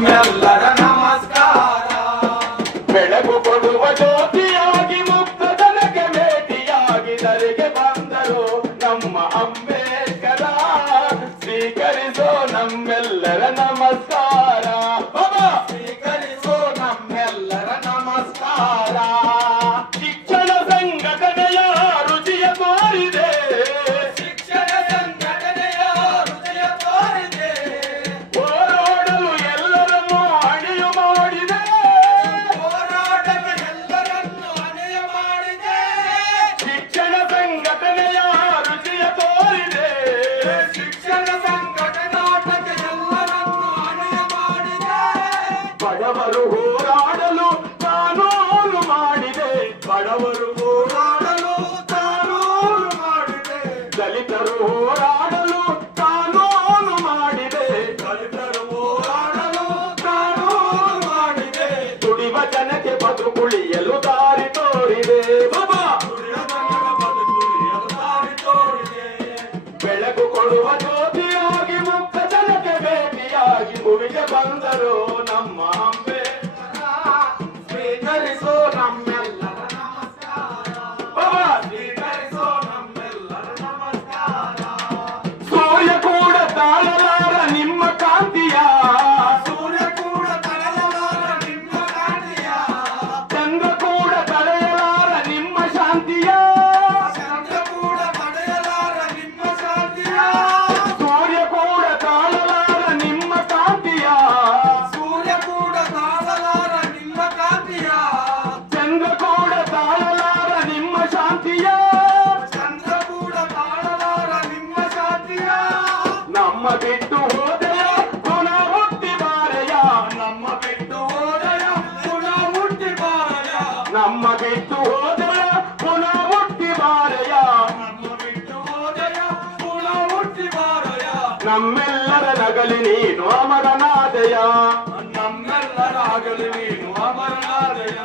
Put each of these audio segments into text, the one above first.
ನಮ್ಮೆಲ್ಲರ ನಮಸ್ಕಾರ. ಬೆಳಕು ಕೊಡುವ ಜ್ಯೋತಿಯಾಗಿ ಮುಕ್ತ ಜನಕ್ಕೆ ಭೇಟಿಯಾಗಿದರಿಗೆ ಬಂದರು ನಮ್ಮ ಅಂಬೇಡ್ಕರ. ಸ್ವೀಕರಿಸೋ ನಮ್ಮೆಲ್ಲರ ನಮಸ್ಕಾರ. ಸ್ವೀಕರಿಸೋ ನಮ್ಮೆಲ್ಲರ ನಮಸ್ಕಾರ. ಶಿಕ್ಷಣ ಸಂಘಟನೆಯ ರುಚಿಯ ತೋರಿದೆ. ಶಿಕ್ಷಣ ಸಂಘಟನೆಯ ರುಚಿಯ ತೋರಿದೆ. ಹೋರಾಡಲು ಎಲ್ಲರನ್ನೂ ಅಣಿಯು ಮಾಡಿದೆ. ಹೋರಾಟಕ್ಕೆ ಎಲ್ಲರನ್ನು ಅಣೆಯ ಮಾಡಿದೆ. ಶಿಕ್ಷಣ ಸಂಘಟನೆಯ ರುಚಿಯ ತೋರಿದೆ. ಶಿಕ್ಷಣ ಸಂಘಟನಾಟಕ್ಕೆ ಎಲ್ಲರನ್ನು ಅಣೆಯ ಮಾಡಿದೆ. ಬಡವರು ಹೋರಾಡಲು ಕಾನೂನು ಮಾಡಿದೆ. ಬಡವರು ಹೋರಾಡಲು ಕಾನೂನು ಮಾಡಿದೆ. ದಲಿತರು ಹೋರಾಡಲು ಕಾನೂನು ಮಾಡಿದೆ. ದಲಿತರು ಹೋರಾಡಲು ಕಾನೂನು ಮಾಡಿದೆ. ದುಡಿವ ಜನಕ್ಕೆ ಬದುಕುಳಿಯಲು ದಾರಿ ತೋರಿದೆ. ದುರ್ಯೋಧನನ ಬದುಕುಳಿಯಲು ದಾರಿ ತೋರಿದೆ. ಬೆಳಕು ಕೊಡುವ ಜ್ಯೋತಿಯಾಗಿ ಮುಕ್ತ ಜನಕ್ಕೆ ಭೇಟಿಯಾಗಿ ಭೂಮಿಗೆ ಬಂದರು ನಮ್ಮ ಅಂಬೇಡ್ಕರ. ಸ್ವೀಕರಿಸೋ ನಮ್ಮೆಲ್ಲರ ನಮಸ್ಕಾರ. ಸ್ವೀಕರಿಸೋ ನಮ್ಮೆಲ್ಲರ ನಮಸ್ಕಾರ. ಸೂರ್ಯ ಕೂಡ ತಾಳಲಾರ ನಿಮ್ಮ ಕಾಂತಿಯ. ಸೂರ್ಯ ಕೂಡ ತಡೆಯಲಾರ ನಿಮ್ಮ ಕಾಂತಿಯ. ಚಂದ್ರ ಕೂಡ ತಡೆಯಲಾರ ನಿಮ್ಮ ಶಾಂತಿಯ. ಚಂದ್ರ ಕೂಡ ತಡೆಯಲಾರ ನಿಮ್ಮ ಶಾಂತಿಯ. ಸೂರ್ಯ ಕೂಡ ತಾಳಲಾರ ನಿಮ್ಮ ಕಾಂತಿಯ. ಸೂರ್ಯ ಕೂಡ ತಾಳಲಾರ ನಿಮ್ಮ ಕಾಂತಿಯ. ಚಂದ್ರ ಕೂಡ ತಾಳಲಾರ ನಿಮ್ಮ ಶಾಂತಿಯ. ಚಂದ್ರ ಕೂಡ ತಾಳಲಾರ ನಿಮ್ಮ ಶಾಂತಿಯ. ನಮ್ಮ ಬಿಟ್ಟು ಹೋದೆಯ ಪುನಃ ಹುಟ್ಟಿ ಬಾರೆಯ. ನಮ್ಮ ಬಿಟ್ಟು ಹೋದಯ ಪುನಃ ಹುಟ್ಟಿ ಬಾರಯ. ನಮ್ಮ ಬಿಟ್ಟು ಹೋದೆಯ ಪುನಃ ಹುಟ್ಟಿ ಬಾರೆಯ. ನಮ್ಮ ಬಿಟ್ಟು ಹೋದಯ ಪುನಃ ಹುಟ್ಟಿ ಬಾರಯ. ನಮ್ಮೆಲ್ಲರ ನಗಲಿ ನೀನು ಅಮರನಾದೆಯ. ನಮ್ಮೆಲ್ಲರಾಗಲಿ ನೀನು ಅಮರನಾದಯ.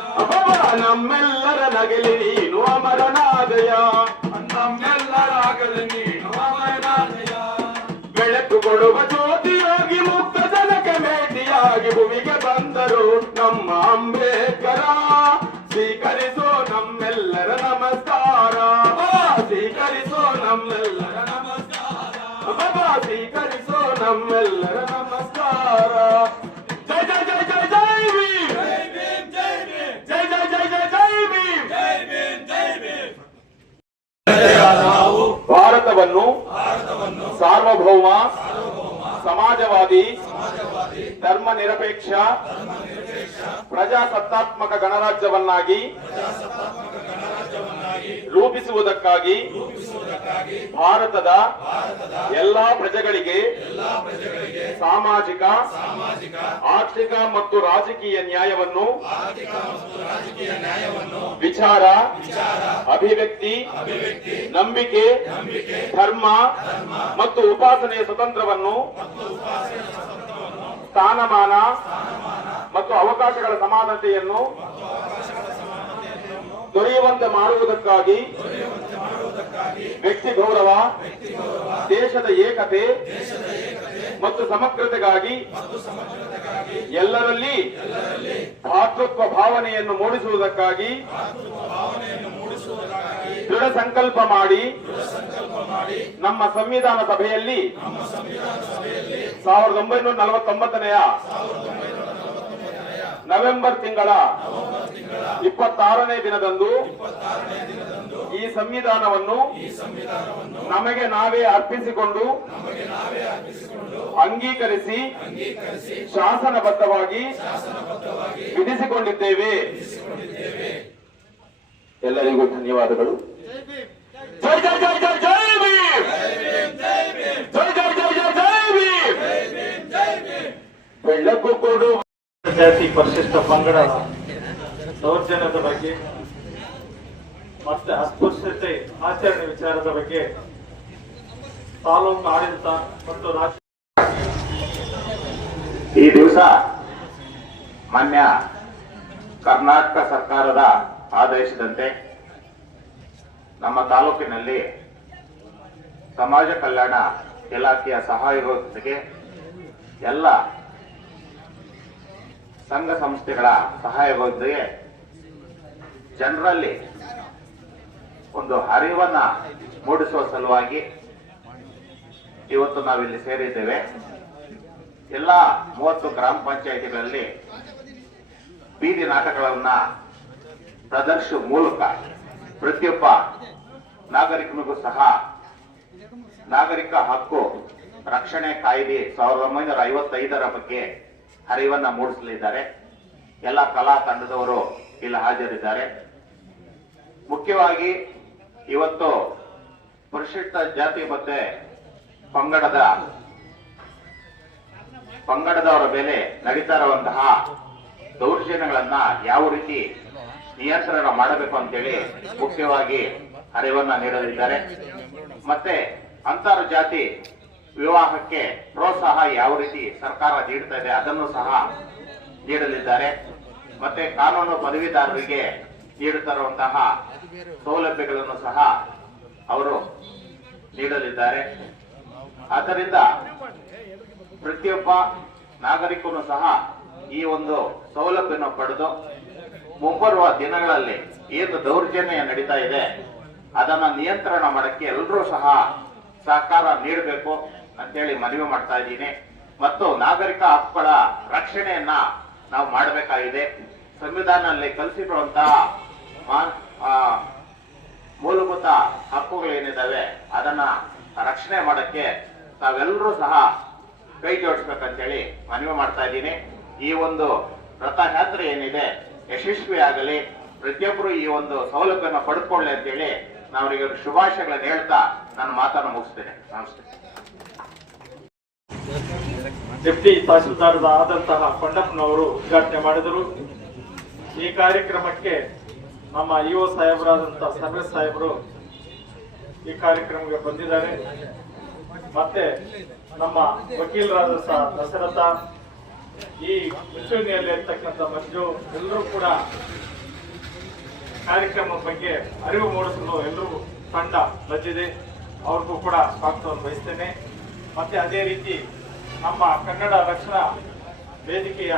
ನಮ್ಮೆಲ್ಲರ ನಗಲಿ ನೀನು ಅಮರನಾದೆಯ. ನಮ್ಮೆಲ್ಲರಾಗಲಿ ನೀನು ಅಮರನಾದಯ. ಬೆಳಕು ಕೊಡುವ ಜ್ಯೋತಿಯಾಗಿ ಮುಕ್ತ ಜನಕ್ಕೆ ಭೇಟಿಯಾಗಿ ಭೂಮಿಗೆ ಬಂದರು ನಮ್ಮ ಅಂಬೇಡ್ಕರ. ಸ್ವೀಕರಿಸೋ ನಮ್ಮೆಲ್ಲರ ನಮಸ್ಕಾರ. ಸ್ವೀಕರಿಸೋ ನಮ್ಮೆಲ್ಲರ ನಮಸ್ಕಾರ. ಸ್ವೀಕರಿಸೋ ನಮ್ಮೆಲ್ಲರ ನಮಸ್ಕಾರ. ಜೈ ಜೈ ಜೈ ಜೈ ಜೈ ಭೀಮ್. ಜೈ ಭೀಮ್ ಜೈ ಭೀಮ್. ಜೈ ಜೈ ಜೈ ಜೈ ಜೈ ಭೀಮ್. ಜೈ ಭೀಮ್ ಜೈ ಭೀಮ್. ನಾವು ಭಾರತವನ್ನು ಸಾರ್ವಭೌಮ ಸಮಾಜವಾದಿ ಧರ್ಮ ನಿರಪೇಕ್ಷ ಪ್ರಜಾಸತ್ತಾತ್ಮಕ ಗಣರಾಜ್ಯವನ್ನಾಗಿ ರೂಪಿಸುವುದಕ್ಕಾಗಿ ಭಾರತದ ಎಲ್ಲಾ ಪ್ರಜೆಗಳಿಗೆ ಸಾಮಾಜಿಕ ಆರ್ಥಿಕ ಮತ್ತು ರಾಜಕೀಯ ನ್ಯಾಯವನ್ನು ವಿಚಾರ ಅಭಿವ್ಯಕ್ತಿ ನಂಬಿಕೆ ಧರ್ಮ ಮತ್ತು ಉಪಾಸನೆಯ ಸ್ವತಂತ್ರವನ್ನು ಸ್ಥಾನಮಾನ ಮತ್ತು ಅವಕಾಶಗಳ ಸಮಾನತೆಯನ್ನು ದೊರೆಯುವಂತೆ ಮಾಡುವುದಕ್ಕಾಗಿ ವ್ಯಕ್ತಿ ಗೌರವ ದೇಶದ ಏಕತೆ ಮತ್ತು ಸಮಗ್ರತೆಗಾಗಿ ಎಲ್ಲರಲ್ಲಿ ಭಾತೃತ್ವ ಭಾವನೆಯನ್ನು ಮೂಡಿಸುವುದಕ್ಕಾಗಿ ದೃಢ ಸಂಕಲ್ಪ ಮಾಡಿ ನಮ್ಮ ಸಂವಿಧಾನ ಸಭೆಯಲ್ಲಿ 1949ನೆಯ ನವೆಂಬರ್ ತಿಂಗಳ 26ನೇ ದಿನದಂದು ಈ ಸಂವಿಧಾನವನ್ನು ನಮಗೆ ನಾವೇ ಅರ್ಪಿಸಿಕೊಂಡು ಅಂಗೀಕರಿಸಿ ಶಾಸನಬದ್ಧವಾಗಿ ವಿಧಿಸಿಕೊಂಡಿದ್ದೇವೆ. ಎಲ್ಲರಿಗೂ ಧನ್ಯವಾದಗಳು. ಜೈ ಜೈ ಜೈ ಜೈ ಜೈ ಭೀಮ್. ಜೈ ಜೈ ಜೈ ಜೈ ಜೈ ಭೀಮ್. ಬೆಳಕು ಕೊಡು ಜಾತಿ ಪರಿಶಿಷ್ಟ ಪಂಗಡ ದೌರ್ಜನ್ಯದ ಬಗ್ಗೆ ಮತ್ತೆ ಅಸ್ಪೃಶ್ಯತೆ ಆಚರಣೆ ವಿಚಾರದ ಬಗ್ಗೆ ತಾಲೂಕು ಆಡಳಿತ ಮತ್ತು ರಾಜ್ಯ ಈ ದಿವಸ ಮಾನ್ಯ ಕರ್ನಾಟಕ ಸರ್ಕಾರದ ಆದೇಶದಂತೆ ನಮ್ಮ ತಾಲೂಕಿನಲ್ಲಿ ಸಮಾಜ ಕಲ್ಯಾಣ ಇಲಾಖೆಯ ಸಹಯೋಗದೊಂದಿಗೆ ಎಲ್ಲ ಸಂಘ ಸಂಸ್ಥೆಗಳ ಸಹಾಯದೊಂದಿಗೆ ಜನರಲ್ಲಿ ಒಂದು ಅರಿವನ್ನ ಮೂಡಿಸುವ ಸಲುವಾಗಿ ಇವತ್ತು ನಾವಿಲ್ಲಿ ಸೇರಿದ್ದೇವೆ. ಎಲ್ಲ 30 ಗ್ರಾಮ ಪಂಚಾಯಿತಿಗಳಲ್ಲಿ ಬೀದಿ ನಾಟಕಗಳನ್ನ ಪ್ರದರ್ಶಿಸುವ ಮೂಲಕ ಪ್ರತಿಯೊಬ್ಬ ನಾಗರಿಕನಿಗೂ ಸಹ ನಾಗರಿಕ ಹಕ್ಕು ರಕ್ಷಣೆ ಕಾಯ್ದೆ 1955ರ ಬಗ್ಗೆ ಅರಿವನ್ನ ಮೂಡಿಸಲಿದ್ದಾರೆ. ಎಲ್ಲ ಕಲಾ ತಂಡದವರು ಇಲ್ಲಿ ಹಾಜರಿದ್ದಾರೆ. ಮುಖ್ಯವಾಗಿ ಇವತ್ತು ಪರಿಶಿಷ್ಟ ಜಾತಿ ಮತ್ತೆ ಪಂಗಡದವರ ಮೇಲೆ ನಡೀತಾ ಇರುವಂತಹ ದೌರ್ಜನ್ಯಗಳನ್ನ ಯಾವ ರೀತಿ ನಿಯಂತ್ರಣ ಮಾಡಬೇಕು ಅಂತೇಳಿ ಮುಖ್ಯವಾಗಿ ಅರಿವನ್ನ ನೀಡಲಿದ್ದಾರೆ. ಮತ್ತೆ ಅಂತರ್ ಜಾತಿ ವಿವಾಹಕ್ಕೆ ಪ್ರೋತ್ಸಾಹ ಯಾವ ರೀತಿ ಸರ್ಕಾರ ನೀಡ್ತಾ ಇದೆ ಅದನ್ನು ಸಹ ನೀಡಲಿದ್ದಾರೆ. ಮತ್ತೆ ಕಾನೂನು ಪದವೀಧರರಿಗೆ ನೀಡುತ್ತಿರುವಂತಹ ಸೌಲಭ್ಯಗಳನ್ನು ಸಹ ಅವರು ನೀಡಲಿದ್ದಾರೆ. ಆದ್ದರಿಂದ ಪ್ರತಿಯೊಬ್ಬ ನಾಗರಿಕನು ಸಹ ಈ ಒಂದು ಸೌಲಭ್ಯವನ್ನು ಪಡೆದು ಮುಂಬರುವ ದಿನಗಳಲ್ಲಿ ಏನು ದೌರ್ಜನ್ಯ ನಡೀತಾ ಇದೆ ಅದನ್ನ ನಿಯಂತ್ರಣ ಮಾಡಕ್ಕೆ ಎಲ್ಲರೂ ಸಹ ಸಹಕಾರ ನೀಡಬೇಕು ಅಂತೇಳಿ ಮನವಿ ಮಾಡ್ತಾ ಇದ್ದೀನಿ. ಮತ್ತು ನಾಗರಿಕ ಹಕ್ಕುಗಳ ರಕ್ಷಣೆಯನ್ನ ನಾವು ಮಾಡಬೇಕಾಗಿದೆ. ಸಂವಿಧಾನದಲ್ಲಿ ಕಲ್ಪಿಸಿರುವಂತಹ ಮೂಲಭೂತ ಹಕ್ಕುಗಳೇನಿದ್ದಾವೆ ಅದನ್ನ ರಕ್ಷಣೆ ಮಾಡಕ್ಕೆ ತಾವೆಲ್ಲರೂ ಸಹ ಕೈ ಜೋಡಿಸ್ಬೇಕಂತೇಳಿ ಮನವಿ ಮಾಡ್ತಾ ಇದ್ದೀನಿ. ಈ ಒಂದು ರಥಯಾತ್ರೆ ಏನಿದೆ ಯಶಸ್ವಿಯಾಗಲಿ, ಪ್ರತಿಯೊಬ್ಬರು ಈ ಒಂದು ಸೌಲಭ್ಯನ ಪಡೆದುಕೊಳ್ಳಿ ಅಂತೇಳಿ ನಾವರಿಗೆ ಶುಭಾಶಯಗಳನ್ನು ಹೇಳ್ತಾ ನನ್ನ ಮಾತನ್ನು ಮುಗಿಸ್ತೇನೆ. ನಮಸ್ತೆ. ಡೆಪ್ಟಿ ತಹಶೀಲ್ದಾರ್ ಆದಂತಹ ಕೊಂಡಪ್ಪನವರು ಉದ್ಘಾಟನೆ ಮಾಡಿದರು. ಈ ಕಾರ್ಯಕ್ರಮಕ್ಕೆ ನಮ್ಮ ಇಒ ಸಾಹೇಬರಾದಂತಹ ಸರ್ವೇಶ್ ಸಾಹೇಬರು ಈ ಕಾರ್ಯಕ್ರಮಕ್ಕೆ ಬಂದಿದ್ದಾರೆ. ಮತ್ತೆ ನಮ್ಮ ವಕೀಲರಾದ ದಶರಥ, ಈ ಮುಂಚೂಣಿಯಲ್ಲಿ ಇರ್ತಕ್ಕಂಥ ಮಂಜು, ಎಲ್ಲರೂ ಕೂಡ ಕಾರ್ಯಕ್ರಮದ ಬಗ್ಗೆ ಅರಿವು ಮೂಡಿಸಲು ಎಲ್ಲರೂ ತಂಡ ಬಂದಿದೆ. ಅವ್ರಿಗೂ ಕೂಡ ಸ್ವಾಗತವನ್ನು ಬಯಸ್ತೇನೆ. ಮತ್ತೆ ಅದೇ ರೀತಿ ನಮ್ಮ ಕನ್ನಡ ರಕ್ಷಣಾ ವೇದಿಕೆಯ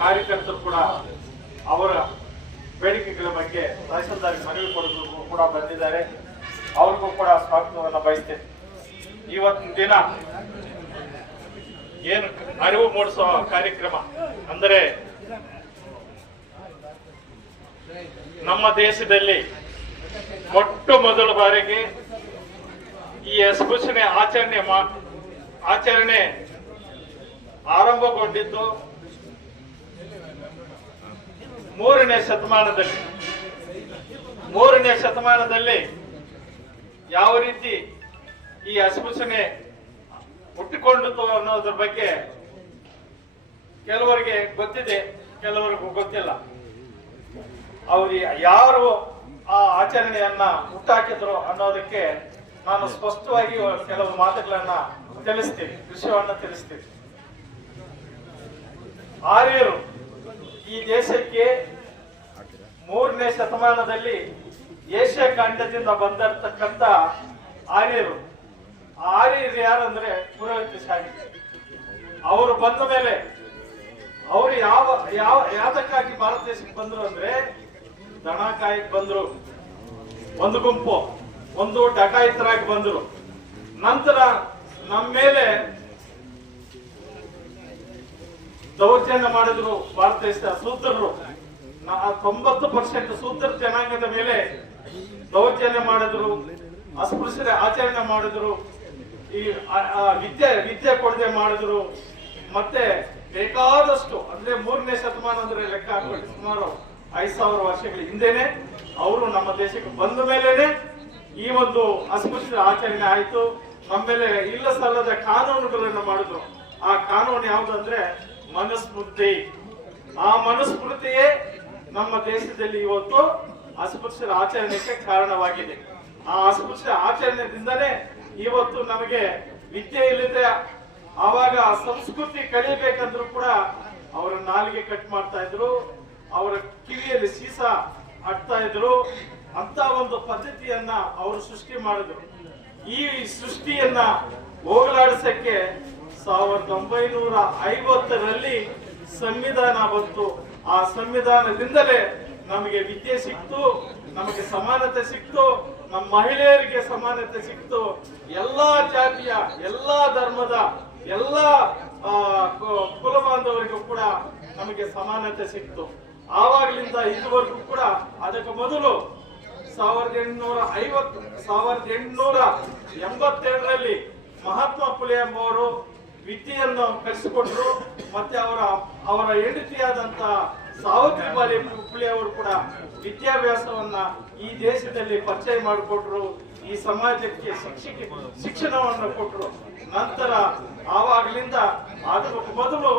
ಕಾರ್ಯಕರ್ತರು ಕೂಡ ಅವರ ಬೇಡಿಕೆಗಳ ಬಗ್ಗೆ ತಹಶೀಲ್ದಾರ್ಗೆ ಮನವಿ ಕೊಡೋದಕ್ಕೂ ಕೂಡ ಬಂದಿದ್ದಾರೆ. ಅವ್ರಿಗೂ ಕೂಡ ಸ್ವಾಗತವನ್ನು ಬಯಸ್ತೇನೆ. ಇವತ್ತಿನ ದಿನ ಏನು ಅರಿವು ಮೂಡಿಸುವ ಕಾರ್ಯಕ್ರಮ ಅಂದರೆ ನಮ್ಮ ದೇಶದಲ್ಲಿ ಮೊಟ್ಟ ಮೊದಲ ಬಾರಿಗೆ ಈ ಅಸ್ಪೃಶ್ಯತೆ ಆಚರಣೆ ಆರಂಭಗೊಂಡಿದ್ದು 3ನೇ ಶತಮಾನದಲ್ಲಿ ಯಾವ ರೀತಿ ಈ ಅಸ್ಪೃಶ್ಯತೆ ಹುಟ್ಟಿಕೊಂಡಿತು ಅನ್ನೋದ್ರ ಬಗ್ಗೆ ಕೆಲವರಿಗೆ ಗೊತ್ತಿದೆ, ಕೆಲವರಿಗೂ ಗೊತ್ತಿಲ್ಲ. ಅವರು ಯಾರು ಆ ಆಚರಣೆಯನ್ನ ಹುಟ್ಟಾಕಿದ್ರು ಅನ್ನೋದಕ್ಕೆ ನಾನು ಸ್ಪಷ್ಟವಾಗಿ ಕೆಲವು ಮಾತುಗಳನ್ನ ತಿಳಿಸ್ತೀನಿ, ವಿಷಯವನ್ನ ತಿಳಿಸ್ತೀನಿ. ಆರ್ಯರು ಈ ದೇಶಕ್ಕೆ 3ನೇ ಶತಮಾನದಲ್ಲಿ ಏಷ್ಯಾ ಖಂಡದಿಂದ ಬಂದಿರತಕ್ಕಂತ ಆರ್ಯರು. ಆರ್ಯರು ಯಾರಂದ್ರೆ ಪುರೋಹಿತಶಾಹಿ. ಅವರು ಬಂದ ಮೇಲೆ ಅವರು ಯಾತಕ್ಕಾಗಿ ಭಾರತ ದೇಶಕ್ಕೆ ಬಂದ್ರು ಅಂದ್ರೆ ದನ ಕಾಯಕ್ ಬಂದ್ರು, ಒಂದು ಗುಂಪು, ಒಂದು ಡಕಾಯಿತರಾಗಿ ಬಂದ್ರು. ನಂತರ ನಮ್ಮ ಮೇಲೆ ದೌರ್ಜನ್ಯ ಮಾಡಿದ್ರು. ಭಾರತ ದೇಶದ ಶೂದ್ರರು 90% ಶೂದ್ರ ಜನಾಂಗದ ಮೇಲೆ ದೌರ್ಜನ್ಯ ಮಾಡಿದ್ರು, ಅಸ್ಪೃಶ್ಯತೆ ಆಚರಣೆ ಮಾಡಿದ್ರು, ಈ ವಿದ್ಯೆ ಕೊಡದೆ ಮಾಡಿದ್ರು. ಮತ್ತೆ ಬೇಕಾದಷ್ಟು ಅಂದ್ರೆ 3ನೇ ಶತಮಾನ ಅಂದ್ರೆ ಲೆಕ್ಕ ಹಾಕೊಳ್ಳಿ, ಸುಮಾರು 5000 ವರ್ಷಗಳ ಹಿಂದೆನೆ ಅವರು ನಮ್ಮ ದೇಶಕ್ಕೆ ಬಂದ ಮೇಲೆನೆ ಈ ಒಂದು ಅಸ್ಪೃಶ್ಯತೆ ಆಚರಣೆ ಆಯ್ತು. ನಮ್ಮ ಮೇಲೆ ಇಲ್ಲ ಸಲ್ಲದ ಕಾನೂನುಗಳನ್ನು ಮಾಡಿದ್ರು. ಆ ಕಾನೂನು ಯಾವುದಂದ್ರೆ ಮನುಸ್ಮೃತಿ. ಆ ಮನುಸ್ಮೃತಿಯೇ ನಮ್ಮ ದೇಶದಲ್ಲಿ ಇವತ್ತು ಅಸ್ಪೃಶ್ಯರ ಆಚರಣೆಗೆ ಕಾರಣವಾಗಿದೆ. ಆ ಅಸ್ಪೃಶ್ಯ ಆಚರಣೆದಿಂದನೇ ಇವತ್ತು ನಮಗೆ ವಿದ್ಯೆ ಇಲ್ಲದೆ, ಆವಾಗ ಸಂಸ್ಕೃತಿ ಕಲಿಬೇಕಂದ್ರೂ ಕೂಡ ಅವರ ನಾಲಿಗೆ ಕಟ್ ಮಾಡ್ತಾ ಇದ್ರು, ಅವರ ಕಿವಿಯಲ್ಲಿ ಸೀಸ ಅಟ್ತಾ ಇದ್ರು. ಅಂತ ಒಂದು ಪದ್ಧತಿಯನ್ನ ಅವರು ಸೃಷ್ಟಿ ಮಾಡಿದ್ರು. ಈ ಸೃಷ್ಟಿಯನ್ನ ಹೋಗಲಾಡಿಸಕ್ಕೆ 1950ರಲ್ಲಿ ಸಂವಿಧಾನ ಬಂತು. ಆ ಸಂವಿಧಾನದಿಂದಲೇ ನಮಗೆ ವಿದ್ಯೆ ಸಿಕ್ತು, ನಮಗೆ ಸಮಾನತೆ ಸಿಕ್ತು, ನಮ್ಮ ಮಹಿಳೆಯರಿಗೆ ಸಮಾನತೆ ಸಿಕ್ತು, ಎಲ್ಲಾ ಜಾತಿಯ, ಎಲ್ಲಾ ಧರ್ಮದ, ಎಲ್ಲಾ ಕುಲ ಬಾಂಧವರಿಗೂ ಕೂಡ ನಮಗೆ ಸಮಾನತೆ ಸಿಕ್ತು. ಆವಾಗಲಿಂದ ಇದುವರೆಗೂ ಕೂಡ ಅದಕ್ಕೆ ಮೊದಲು 1882ರಲ್ಲಿ ಮಹಾತ್ಮ ಫುಲೆ ಎಂಬುವರು ವಿದ್ಯೆಯನ್ನು ಕಲಿಸಿಕೊಟ್ರು. ಮತ್ತೆ ಅವರ ಹೆಂಡತಿಯಾದಂತ ಸಾವಿತ್ರಿಬಾಯಿ ಫುಲೆ ಅವರು ಕೂಡ ವಿದ್ಯಾಭ್ಯಾಸವನ್ನ ಈ ದೇಶದಲ್ಲಿ ಪರಿಚಯ ಮಾಡಿಕೊಟ್ರು. ಈ ಸಮಾಜಕ್ಕೆ ಶಿಕ್ಷಣವನ್ನು ಕೊಟ್ರು. ನಂತರ ಆವಾಗಲಿಂದ ಅದಕ್ಕೆ ಮೊದಲು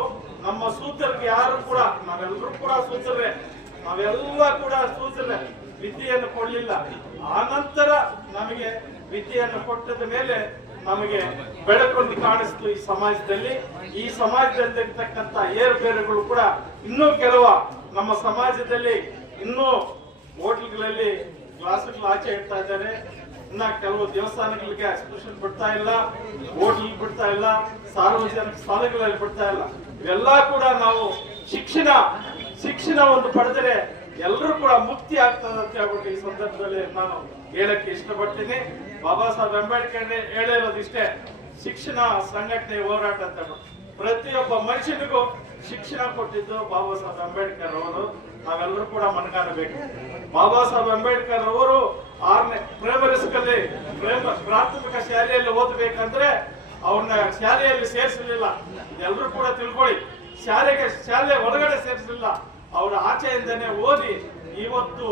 ನಮ್ಮ ಸೂತ್ರರಿಗೆ ಯಾರು ಕೂಡ, ನಾವೆಲ್ಲರೂ ಕೂಡ ಸೂತ್ರರೇ, ನಾವೆಲ್ಲ ಕೂಡ ಸೂತ್ರರೇ, ವಿದ್ಯೆಯನ್ನು ಕೊಡಲಿಲ್ಲ. ಆ ನಂತರ ನಮಗೆ ವಿದ್ಯೆಯನ್ನು ಕೊಟ್ಟದ ಮೇಲೆ ನಮಗೆ ಬೆಳಕೊಂಡು ಕಾಣಿಸ್ತು ಈ ಸಮಾಜದಲ್ಲಿ. ಈ ಸಮಾಜದಲ್ಲಿರ್ತಕ್ಕಂಥ ಏರುಪೇರುಗಳು ಕೂಡ ಇನ್ನೂ ಕೆಲವು ನಮ್ಮ ಸಮಾಜದಲ್ಲಿ ಇನ್ನೂ ಹೋಟೆಲ್ಗಳಲ್ಲಿ ಕ್ಲಾಸ್ಗಳು ಆಚೆ ಇಡ್ತಾ ಇದ್ದಾರೆ. ಇನ್ನ ಕೆಲವು ದೇವಸ್ಥಾನಗಳಿಗೆ ಎಕ್ಸ್ಪ್ರೆಷನ್ ಬಿಡ್ತಾ ಇಲ್ಲ, ಹೋಟೆಲ್ ಬಿಡ್ತಾ ಇಲ್ಲ, ಸಾರ್ವಜನಿಕ ಸ್ಥಳಗಳಲ್ಲಿ ಬಿಡ್ತಾ ಇಲ್ಲ. ಇವೆಲ್ಲ ಕೂಡ ನಾವು ಶಿಕ್ಷಣ ಒಂದು ಪಡೆದರೆ ಎಲ್ಲರೂ ಕೂಡ ಮುಕ್ತಿ ಆಗ್ತದೆ ಅಂತ ಹೇಳ್ಬಿಟ್ಟು ಈ ಸಂದರ್ಭದಲ್ಲಿ ನಾನು ಹೇಳಕ್ಕೆ ಇಷ್ಟಪಡ್ತೀನಿ. ಬಾಬಾ ಸಾಹೇಬ್ ಅಂಬೇಡ್ಕರ್ ಹೇಳಿರೋದಿಷ್ಟೇ, ಶಿಕ್ಷಣ ಸಂಘಟನೆ ಹೋರಾಟ ಅಂತ ಹೇಳ್ಬಿಟ್ಟು. ಪ್ರತಿಯೊಬ್ಬ ಮನುಷ್ಯನಿಗೂ ಶಿಕ್ಷಣ ಕೊಟ್ಟಿದ್ದು ಬಾಬಾ ಸಾಹೇಬ್ ಅಂಬೇಡ್ಕರ್ ಅವರು. ನಾವೆಲ್ಲರೂ ಕೂಡ ಮನಗಾಣಬೇಕು. ಬಾಬಾ ಸಾಹೇಬ್ ಅಂಬೇಡ್ಕರ್ ಅವರು 6ನೇ ಪ್ರೈಮರಿ ಸ್ಕೂಲಲ್ಲಿ ಪ್ರಾಥಮಿಕ ಶಾಲೆಯಲ್ಲಿ ಓದಬೇಕಂದ್ರೆ ಅವ್ರನ್ನ ಶಾಲೆಯಲ್ಲಿ ಸೇರಿಸಲಿಲ್ಲ. ಎಲ್ಲರೂ ಕೂಡ ತಿಳ್ಕೊಳ್ಳಿ, ಶಾಲೆ ಒಳಗಡೆ ಸೇರಿಸಲಿಲ್ಲ, ಅವರ ಆಚೆಯಿಂದನೇ ಓದಿ ಇವತ್ತು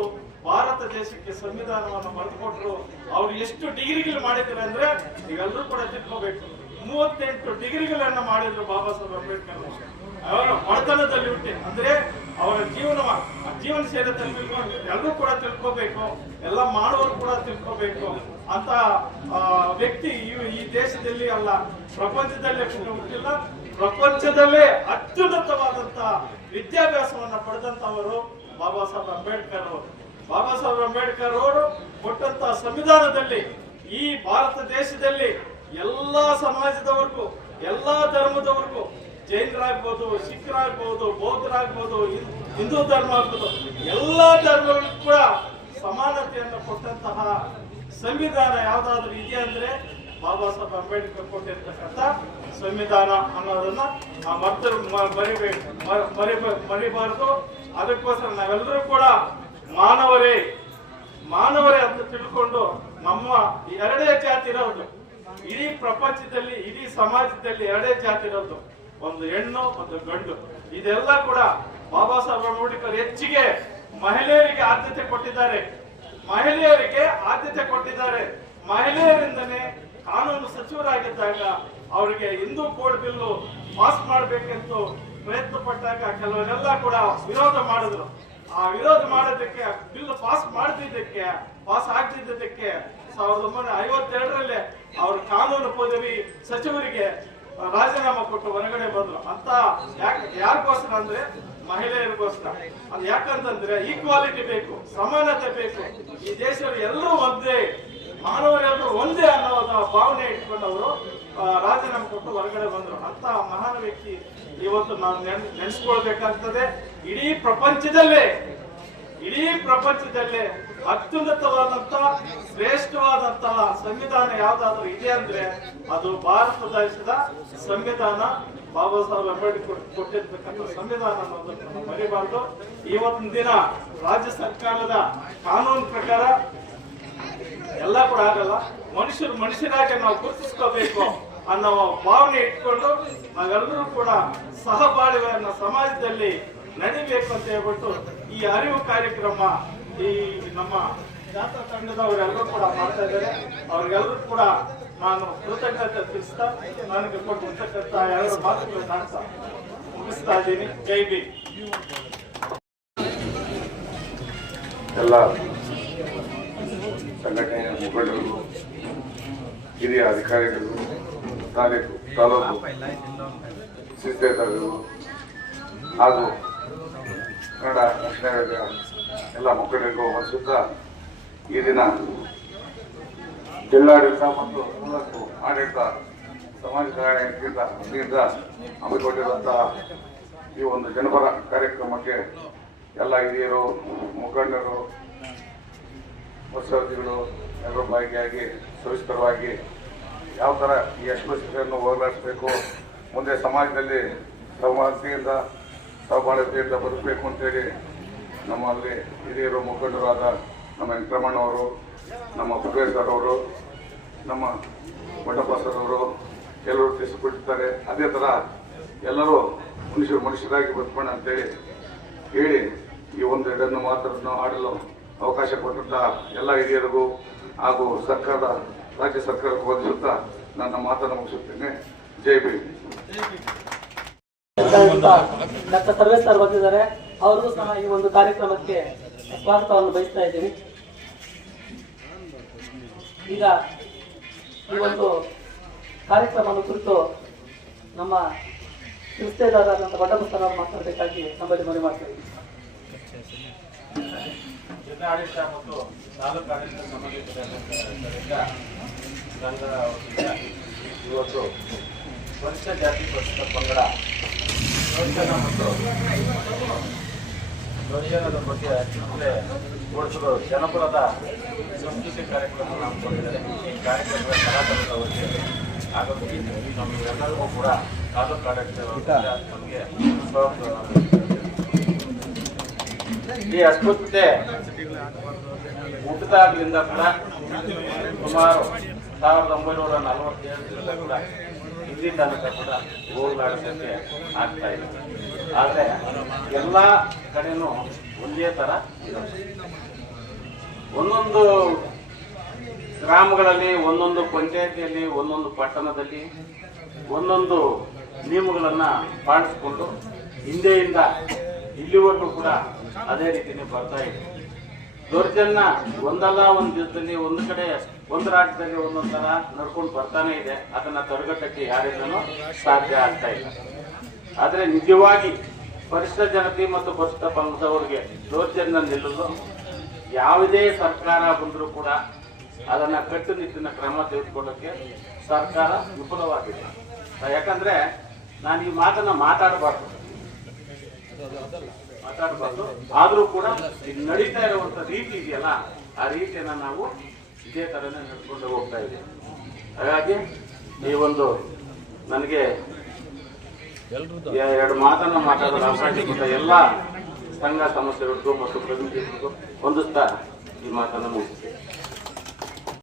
ಭಾರತ ದೇಶಕ್ಕೆ ಸಂವಿಧಾನವನ್ನು ಬರೆದುಕೊಟ್ರು. ಅವ್ರು ಎಷ್ಟು ಡಿಗ್ರಿಗಳು ಮಾಡಿದ್ರು ಅಂದ್ರೆ ನೀವೆಲ್ಲರೂ ಕೂಡ ತಿಳ್ಕೋಬೇಕು. 38 ಡಿಗ್ರಿಗಳನ್ನ ಮಾಡಿದ್ರು ಬಾಬಾ ಸಾಹೇಬ್ ಅಂಬೇಡ್ಕರ್. ಅವರ ಬಡತನದಲ್ಲಿ ಹುಟ್ಟಿ ಅಂದ್ರೆ ಅವರ ಜೀವನ ಶೈಲಿ ತಿಳ್ಕೊಂಡು ಎಲ್ಲರೂ ಕೂಡ ತಿಳ್ಕೋಬೇಕು, ಎಲ್ಲ ಮಾಡುವವರು ಕೂಡ ತಿಳ್ಕೋಬೇಕು ಅಂತ ವ್ಯಕ್ತಿ ಈ ದೇಶದಲ್ಲಿ ಅಲ್ಲ, ಪ್ರಪಂಚದಲ್ಲೇ ಹುಟ್ಟಿಲ್ಲ. ಪ್ರಪಂಚದಲ್ಲೇ ಅತ್ಯುನ್ನತವಾದಂತ ವಿದ್ಯಾಭ್ಯಾಸವನ್ನ ಪಡೆದಂತವರು ಬಾಬಾ ಸಾಹೇಬ್ ಅಂಬೇಡ್ಕರ್ ಅವರು. ಬಾಬಾ ಸಾಹೇಬ್ ಅಂಬೇಡ್ಕರ್ ಅವರು ಕೊಟ್ಟಂತ ಸಂವಿಧಾನದಲ್ಲಿ ಈ ಭಾರತ ದೇಶದಲ್ಲಿ ಎಲ್ಲಾ ಸಮಾಜದವರೆಗೂ, ಎಲ್ಲಾ ಧರ್ಮದವರೆಗೂ, ಜೈನರಾಗ್ಬೋದು, ಸಿಖ್ರಾಗ್ಬೋದು, ಬೌದ್ಧರಾಗ್ಬೋದು, ಹಿಂದೂ ಧರ್ಮ ಆಗ್ಬೋದು, ಎಲ್ಲಾ ಧರ್ಮಗಳಿಗೂ ಕೂಡ ಸಮಾನತೆಯನ್ನು ಕೊಟ್ಟಂತಹ ಸಂವಿಧಾನ ಯಾವ್ದಾದ್ರು ಇದೆ ಅಂದ್ರೆ ಬಾಬಾ ಸಾಹೇಬ್ ಅಂಬೇಡ್ಕರ್ ಕೊಟ್ಟಿರ್ತಕ್ಕಂಥ ಸಂವಿಧಾನ ಅನ್ನೋದನ್ನ ಮರಿಬಾರದು. ಅದಕ್ಕೋಸ್ಕರ ನಾವೆಲ್ಲರೂ ಕೂಡ ಮಾನವರೇ ಅಂತ ತಿಳ್ಕೊಂಡು ನಮ್ಮ ಎರಡೇ ಜಾತಿ ಇರೋದು ಇಡೀ ಪ್ರಪಂಚದಲ್ಲಿ, ಇಡೀ ಸಮಾಜದಲ್ಲಿ ಎರಡೇ ಜಾತಿ ಇರೋದು, ಒಂದು ಹೆಣ್ಣು, ಒಂದು ಗಂಡು. ಇದೆಲ್ಲ ಕೂಡ ಬಾಬಾ ಸಾಹೇಬ್ ಅಂಬೇಡ್ಕರ್ ಹೆಚ್ಚಿಗೆ ಮಹಿಳೆಯರಿಗೆ ಆದ್ಯತೆ ಕೊಟ್ಟಿದ್ದಾರೆ. ಮಹಿಳೆಯರಿಂದನೇ ಕಾನೂನು ಸಚಿವರಾಗಿದ್ದಾಗ ಅವರಿಗೆ ಹಿಂದೂ ಕೋಡ್ ಬಿಲ್ಲು ಪಾಸ್ ಮಾಡಬೇಕೆಂದು ಪ್ರಯತ್ನ ಪಟ್ಟಾಗ ಕೆಲವರೆಲ್ಲ ಕೂಡ ವಿರೋಧ ಮಾಡಿದ್ರು. ಆ ವಿರೋಧ ಮಾಡೋದಕ್ಕೆ, ಬಿಲ್ ಪಾಸ್ ಆಗ್ತಿದ್ದಕ್ಕೆ 1952ರಲ್ಲಿ ಅವ್ರ ಕಾನೂನು ಪದವಿ ಸಚಿವರಿಗೆ ರಾಜೀನಾಮೆ ಕೊಟ್ಟು ಹೊರಗಡೆ ಬಂದ್ರು. ಅಂತ ಯಾರಿಗೋಸ್ಕರ ಅಂದ್ರೆ ಮಹಿಳೆಯರಿಗೋಸ್ಕರ. ಅದು ಯಾಕಂತಂದ್ರೆ ಈಕ್ವಾಲಿಟಿ ಬೇಕು, ಸಮಾನತೆ ಬೇಕು. ಈ ದೇಶದಲ್ಲಿ ಎಲ್ಲರೂ ಒಂದೇ, ಮಾನವರೆಲ್ಲರೂ ಒಂದೇ ಅನ್ನೋದ ಭಾವನೆ ಇಟ್ಕೊಂಡು ಅವರು ರಾಜೀನಾಮೆ ಕೊಟ್ಟು ಹೊರಗಡೆ ಬಂದ್ರು. ಅಂತ ಮಹಾನ್ ವ್ಯಕ್ತಿ ಇವತ್ತು ನಾವು ನೆನೆಸ್ಕೊಳ್ಬೇಕಾಗ್ತದೆ. ಇಡೀ ಪ್ರಪಂಚದಲ್ಲೇ ಅತ್ಯುನ್ನತವಾದಂತಹ ಶ್ರೇಷ್ಠವಾದಂತಹ ಸಂವಿಧಾನ ಯಾವ್ದಾದ್ರು ಇದೆ ಅಂದ್ರೆ ಅದು ಭಾರತ ದೇಶದ ಸಂವಿಧಾನ. ಬಾಬಾ ಸಾಹೇಬ್ ಅಂಬೇಡ್ಕರ್ ಕೊಟ್ಟಿರ್ತಕ್ಕಂಥ ಸಂವಿಧಾನ ಅನ್ನೋದನ್ನು ಮರಿಬಾರ್ದು. ಇವತ್ತಿನ ದಿನ ರಾಜ್ಯ ಸರ್ಕಾರದ ಕಾನೂನು ಪ್ರಕಾರ ಎಲ್ಲ ಕೂಡ ಆಗಲ್ಲ. ಮನುಷ್ಯರಾಗಿ ನಾವು ಗುರುತಿಸ್ಕೋಬೇಕು ಅನ್ನೋ ಭಾವನೆ ಇಟ್ಕೊಂಡು ನಾವೆಲ್ಲರೂ ಕೂಡ ಸಹಬಾಳ್ವೆಯನ್ನ ಸಮಾಜದಲ್ಲಿ ನಡಿಬೇಕು ಅಂತ ಹೇಳ್ಬಿಟ್ಟು ಈ ಅರಿವು ಕಾರ್ಯಕ್ರಮ ಈ ನಮ್ಮ ಜಾಥಾ ತಂಡದವರೆಲ್ಲರೂ ಕೂಡ ಮಾಡ್ತಾ ಇದ್ದಾರೆ. ಅವ್ರಿಗೆಲ್ಲರೂ ಕೂಡ ನಾನು ಕೃತಜ್ಞತೆ ತಿಳಿಸ್ತಾ ನನಗೆ ಕೊಟ್ಟಿರ್ತಕ್ಕಂಥ ಎರಡು ಮಾತುಗಳನ್ನು ಆಡ್ತಾ ಮುಗಿಸ್ತಾ ಇದ್ದೀನಿ. ಜೈ ಭೀಮ್. ಎಲ್ಲ ಸಂಘಟನೆಯ ಮುಖಂಡರು, ಹಿರಿಯ ಅಧಿಕಾರಿಗಳು, ತಾಲೂಕು ಶಿಸ್ತೇತರರು ಹಾಗೂ ಕನ್ನಡ ರಕ್ಷಣಾ ಎಲ್ಲ ಮುಖಂಡರಿಗೂ ಸುತ್ತ ಈ ದಿನ ಜಿಲ್ಲಾಡಳಿತ ಮತ್ತು ಆಡಳಿತ ಸಮಾಜ ಕಲ್ಯಾಣ ವತಿಯಿಂದ ಹಮ್ಮಿಕೊಂಡಿರುವಂತಹ ಈ ಒಂದು ಜನಪರ ಕಾರ್ಯಕ್ರಮಕ್ಕೆ ಎಲ್ಲ ಹಿರಿಯರು, ಮುಖಂಡರು, ಉತ್ಸವದಿಗಳು ಎಲ್ಲರೂ ಭಾಗಿಯಾಗಿ ಸವಿಸ್ತರವಾಗಿ ಯಾವ ಥರ ಈ ಅಸ್ಪೃಶ್ಯತೆಯನ್ನು ಹೋಗಲಾಡಿಸಬೇಕು, ಮುಂದೆ ಸಮಾಜದಲ್ಲಿ ಸೌಹಾರ್ದತೆಯಿಂದ ಸೌಭಾಗ್ಯತೆಯಿಂದ ಬದುಕಬೇಕು ಅಂತೇಳಿ ನಮ್ಮಲ್ಲಿ ಹಿರಿಯರು, ಮುಖಂಡರಾದ ನಮ್ಮ ವೆಂಕಟರಮಣ್ಣವರು, ನಮ್ಮ ಪುಟ್ವೇಶ್ ಸರ್ ಅವರು, ನಮ್ಮ ಮಂಡಪ ಸರ್ ಅವರು ಎಲ್ಲರೂ ತಿಳಿಸಿಕೊಟ್ಟಿದ್ದಾರೆ. ಅದೇ ಥರ ಎಲ್ಲರೂ ಮನುಷ್ಯರಾಗಿ ಬದುಕೋಣ ಅಂತೇಳಿ ಹೇಳಿ ಈ ಒಂದು ಎರಡನ್ನು ಮಾತನ್ನು ಆಡಲು ಅವಕಾಶ ಕೊಟ್ಟಂತ ಎಲ್ಲ ಹಿರಿಯರಿಗೂ ಹಾಗೂ ರಾಜ್ಯ ಸರ್ಕಾರಕ್ಕೂ ವಂದಿಸುತ್ತಾ ನನ್ನ ಮಾತನ್ನು ಮುಗಿಸುತ್ತೇನೆ. ಜೈ ಭೀಮ್. ಡಾಕ್ಟರ್ ಸರ್ವೇಶ್ ಸರ್ ಬಂದಿದ್ದಾರೆ. ಅವ್ರಿಗೂ ಸಹ ಈ ಒಂದು ಕಾರ್ಯಕ್ರಮಕ್ಕೆ ಸ್ವಾಗತವನ್ನು ಬಯಸ್ತಾ ಇದ್ದೀನಿ. ಈಗ ಈ ಒಂದು ಕಾರ್ಯಕ್ರಮವನ್ನು ಕುರಿತು ನಮ್ಮ ಸಂಸ್ಥೆದಾರರಾದಂಥ ಬಡ್ಡಬಸ್ತನವರು ಮಾತನಾಡಬೇಕಾಗಿ ನಮ್ಮಲ್ಲಿ ಮನವಿ ಮಾಡ್ತೀವಿ. ಜಿಲ್ಲಾಡಳಿತ ಮತ್ತು ತಾಲೂಕು ಆಡಳಿತ ಸಂಬಂಧಿಸಿದ ಇವತ್ತು ಪರಿಶಿಷ್ಟ ಜಾತಿ ಪರಿಶಿಷ್ಟ ಪಂಗಡ ಯೋಜನೆ ಮತ್ತು ಯೋಜನದ ಬಗ್ಗೆ ಓಡಿಸಲು ಜನಪರದ ಸಂಸ್ಕೃತಿ ಕಾರ್ಯಕ್ರಮ ಹಮ್ಮಿಕೊಂಡಿದ್ದಾರೆ. ಈ ಕಾರ್ಯಕ್ರಮದ ಕಲಾತಂತ್ರದ ಬಗ್ಗೆ ಆಗಮಿಸಿ ನಮ್ಮೆಲ್ಲರಿಗೂ ಕೂಡ ತಾಲೂಕು ಆಡಳಿತ ನಮಗೆ ಈ ಅಸ್ಪೃಶ್ಯತೆ ಹುಟ್ಟಿದಾಗಲಿಂದ ಕೂಡ ಸುಮಾರು 1947ರಿಂದ ಕೂಡ ಇಲ್ಲಿ ತನಕ ಕೂಡ ಹೋಗಲಾಡಿಸೋಕ್ಕೆ ಆಗ್ತಾ ಇದೆ. ಆದರೆ ಎಲ್ಲ ಕಡೆನೂ ಒಂದೇ ಥರ ಇರುತ್ತೆ. ಒಂದೊಂದು ಗ್ರಾಮಗಳಲ್ಲಿ, ಒಂದೊಂದು ಪಂಚಾಯತಿಯಲ್ಲಿ, ಒಂದೊಂದು ಪಟ್ಟಣದಲ್ಲಿ ಒಂದೊಂದು ನಿಯಮಗಳನ್ನ ಪಾಲಿಸಿಕೊಂಡು ಹಿಂದೆಯಿಂದ ಇಲ್ಲಿವರೆಗೂ ಕೂಡ ಅದೇ ರೀತಿನೇ ಬರ್ತಾ ಇದೆ. ದೌರ್ಜನ್ಯ ಒಂದಲ್ಲ ಒಂದು ದಿವಸದಲ್ಲಿ ಒಂದು ಕಡೆ ಒಂದು ರಾಜ್ಯದಲ್ಲಿ ಒಂದೊಂದು ತರ ನಡ್ಕೊಂಡು ಬರ್ತಾನೆ ಇದೆ. ಅದನ್ನ ತಡೆಗಟ್ಟಕ್ಕೆ ಯಾರಿಂದನೂ ಸಾಧ್ಯ ಆಗ್ತಾ ಇಲ್ಲ. ಆದ್ರೆ ನಿಜವಾಗಿ ಪರಿಶಿಷ್ಟ ಜನತೆ ಮತ್ತು ಪರಿಶಿಷ್ಟ ಪಂಗಡದವರಿಗೆ ದೌರ್ಜನ್ಯ ನಿಲ್ಲಲು ಯಾವುದೇ ಸರ್ಕಾರ ಬಂದರೂ ಕೂಡ ಅದನ್ನ ಕಟ್ಟುನಿಟ್ಟಿನ ಕ್ರಮ ತೆಗೆದುಕೊಳ್ಳಕ್ಕೆ ಸರ್ಕಾರ ವಿಫಲವಾಗಿದೆ. ಯಾಕಂದ್ರೆ ನಾನು ಈ ಮಾತನ್ನ ಮಾತಾಡಬಾರ್ದು, ಆದ್ರೂ ಕೂಡ ನಡೀತಾ ಇರುವಂತ ರೀತಿ ಇದೆಯಲ್ಲ, ಆ ರೀತಿಯನ್ನ ನಾವು ಇದೇ ತರನೇ ನಡ್ಕೊಂಡು ಹೋಗ್ತಾ ಇದ್ದೀವಿ. ಹಾಗಾಗಿ ಈ ಒಂದು ನನಗೆ ಎರಡು ಮಾತನ್ನ ಮಾತಾಡಲು ಅವಕಾಶ ಕೊಟ್ಟ ಎಲ್ಲ ಸಂಘ ಸಂಸ್ಥೆಗಳಿಗೂ ಮತ್ತು ಪ್ರತಿನಿಧಿಗಳಿಗೂ ಹೊಂದಿಸ್ತಾ ಈ ಮಾತನ್ನ ಮುಗಿಸ್ತೀನಿ.